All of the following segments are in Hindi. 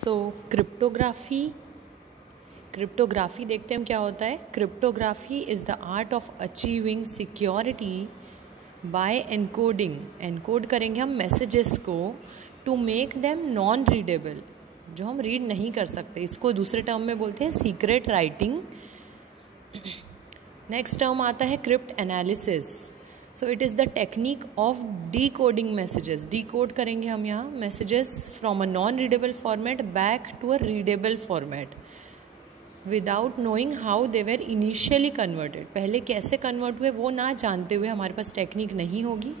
सो क्रिप्टोग्राफी देखते हैं हम क्या होता है। Cryptography is the art of achieving security by encode करेंगे हम मैसेजेस को to make them non readable, जो हम रीड नहीं कर सकते। इसको दूसरे टर्म में बोलते हैं सीक्रेट राइटिंग। नेक्स्ट टर्म आता है cryptanalysis. So it is the technique of decoding messages. Decode करेंगे हम यहाँ messages from a non readable format back to a readable format without knowing how they were initially converted. पहले कैसे कन्वर्ट हुए वो ना जानते हुए हमारे पास टेक्निक नहीं होगी।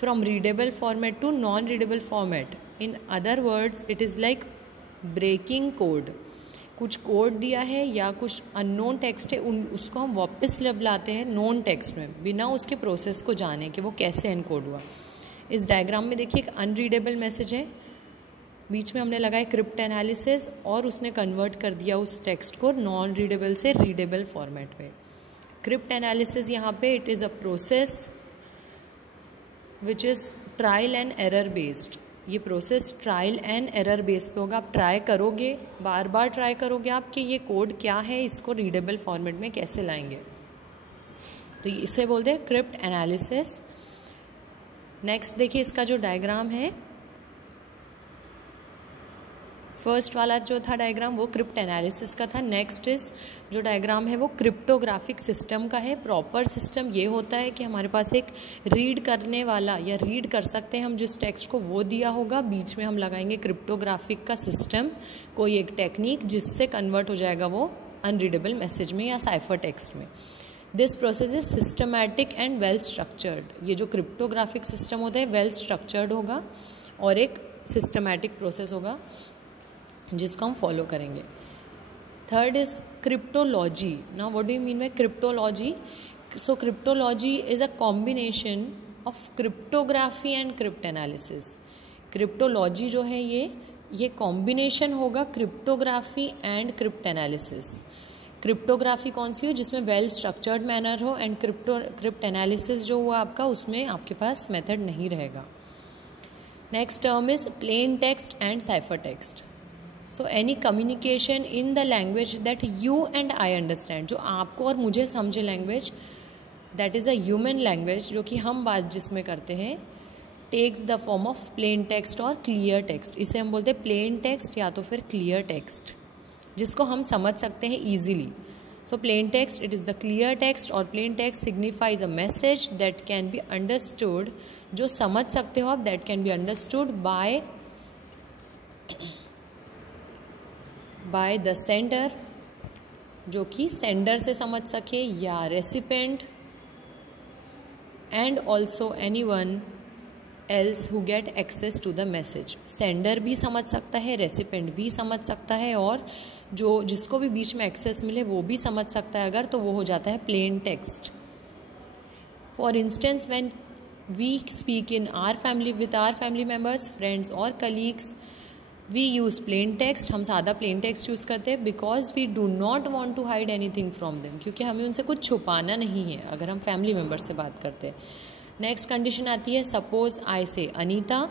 From readable format to non readable format, in other words it is like breaking code. कुछ कोड दिया है या कुछ अननोन टेक्स्ट है, उसको हम वापस लाते हैं नोन टेक्स्ट में बिना उसके प्रोसेस को जाने कि वो कैसे एनकोड हुआ। इस डायग्राम में देखिए एक अनरीडेबल मैसेज है, बीच में हमने लगाया क्रिप्ट एनालिसिस और उसने कन्वर्ट कर दिया उस टेक्स्ट को नॉन रीडेबल से रीडेबल फॉर्मेट में। क्रिप्ट एनालिसिस यहाँ पे it is a process which is trial and error based. ये process trial and error base पे होगा। आप ट्राई करोगे, बार बार ट्राई करोगे आप कि ये कोड क्या है, इसको रीडेबल फॉर्मेट में कैसे लाएंगे, तो इसे बोलते हैं क्रिप्ट एनालिसिस। नेक्स्ट देखिए इसका जो डायग्राम है, फर्स्ट वाला जो था डायग्राम वो क्रिप्ट एनालिसिस का था। नेक्स्ट इज जो डायग्राम है वो क्रिप्टोग्राफिक सिस्टम का है। प्रॉपर सिस्टम ये होता है कि हमारे पास एक रीड करने वाला या रीड कर सकते हैं हम जिस टेक्स्ट को वो दिया होगा, बीच में हम लगाएंगे क्रिप्टोग्राफिक का सिस्टम, कोई एक टेक्निक जिससे कन्वर्ट हो जाएगा वो अनरीडेबल मैसेज में या साइफर टेक्स्ट में। This process is systematic and well structured. ये जो क्रिप्टोग्राफिक सिस्टम होता है वेल स्ट्रक्चर्ड होगा और एक सिस्टमैटिक प्रोसेस होगा जिसको हम फॉलो करेंगे। Third is cryptology. Now what do you mean by cryptology? So cryptology is a combination of cryptography and crypt analysis. Cryptology जो है ये कॉम्बिनेशन होगा cryptography and crypt analysis. Cryptography कौन सी हो? जिसमें वेल स्ट्रक्चर्ड मैनर हो, एंड क्रिप्ट एनालिसिस जो हुआ आपका उसमें आपके पास मेथड नहीं रहेगा। Next term is plain text and cipher text. So any communication in the language that you and I understand, जो आपको और मुझे समझे language, that is a human language, जो कि हम बात जिसमें करते हैं, takes the form of plain text और क्लियर टेक्स्ट। इसे हम बोलते हैं प्लेन टेक्स्ट या तो फिर क्लियर टेक्स्ट, जिसको हम समझ सकते हैं easily. So plain text it is the clear text, और plain text signifies a message that can be understood, जो समझ सकते हो आप, that can be understood by the sender, जो कि सेंडर से समझ सके, या recipient, and also anyone else who get access to the message. Sender भी समझ सकता है, रेसिपेंट भी समझ सकता है, और जो जिसको भी बीच में एक्सेस मिले वो भी समझ सकता है अगर, तो वो हो जाता है plain text. For instance when we speak in our family with our family members, friends और colleagues, we use plain text. हम सादा प्लेन टेक्स्ट यूज़ करते हैं because we do not want to hide anything from them, क्योंकि हमें उनसे कुछ छुपाना नहीं है अगर हम फैमिली मेम्बर से बात करते हैं। नेक्स्ट कंडीशन आती है सपोज आई से Anita,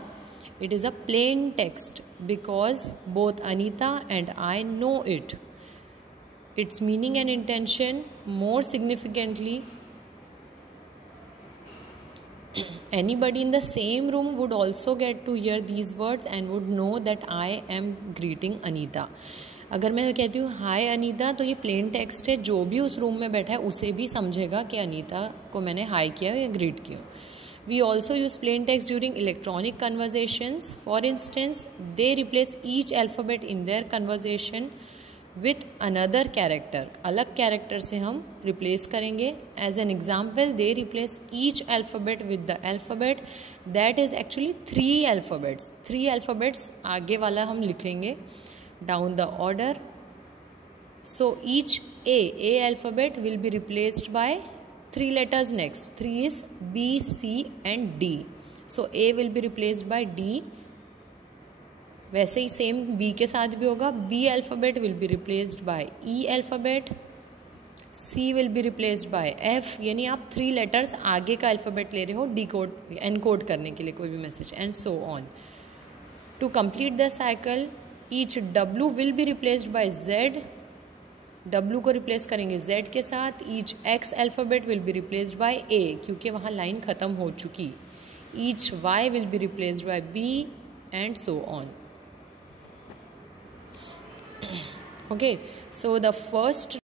it is a plain text because both Anita and I know it, it's meaning and intention more significantly anybody in the same room would also get to hear these words and would know that I am greeting Anita. अगर मैं कहती हूँ हाय अनीता, तो ये प्लेन टेक्स्ट है, जो भी उस रूम में बैठा है उसे भी समझेगा कि अनीता को मैंने हाय किया या ग्रीट किया। We also use plain text during electronic conversations. For instance, they replace each alphabet in their conversation with another character. अलग कैरेक्टर से हम रिप्लेस करेंगे। As an example, they replace each alphabet with the alphabet that is actually 3 alphabets. 3 alphabets आगे वाला हम लिखेंगे down the order. So each A alphabet will be replaced by 3 letters next. 3 is B, C and D. So A will be replaced by D. वैसे ही सेम बी के साथ भी होगा। B alphabet will be replaced by E alphabet, C will be replaced by F, यानी आप 3 लेटर्स आगे का अल्फ़ाबेट ले रहे हो एनकोड करने के लिए कोई भी message, and so on. To complete the cycle each W will be replaced by Z, W को रिप्लेस करेंगे Z के साथ. Each X alphabet will be replaced by A, क्योंकि वहाँ लाइन ख़त्म हो चुकी. Each Y will be replaced by B and so on. Okay, so the first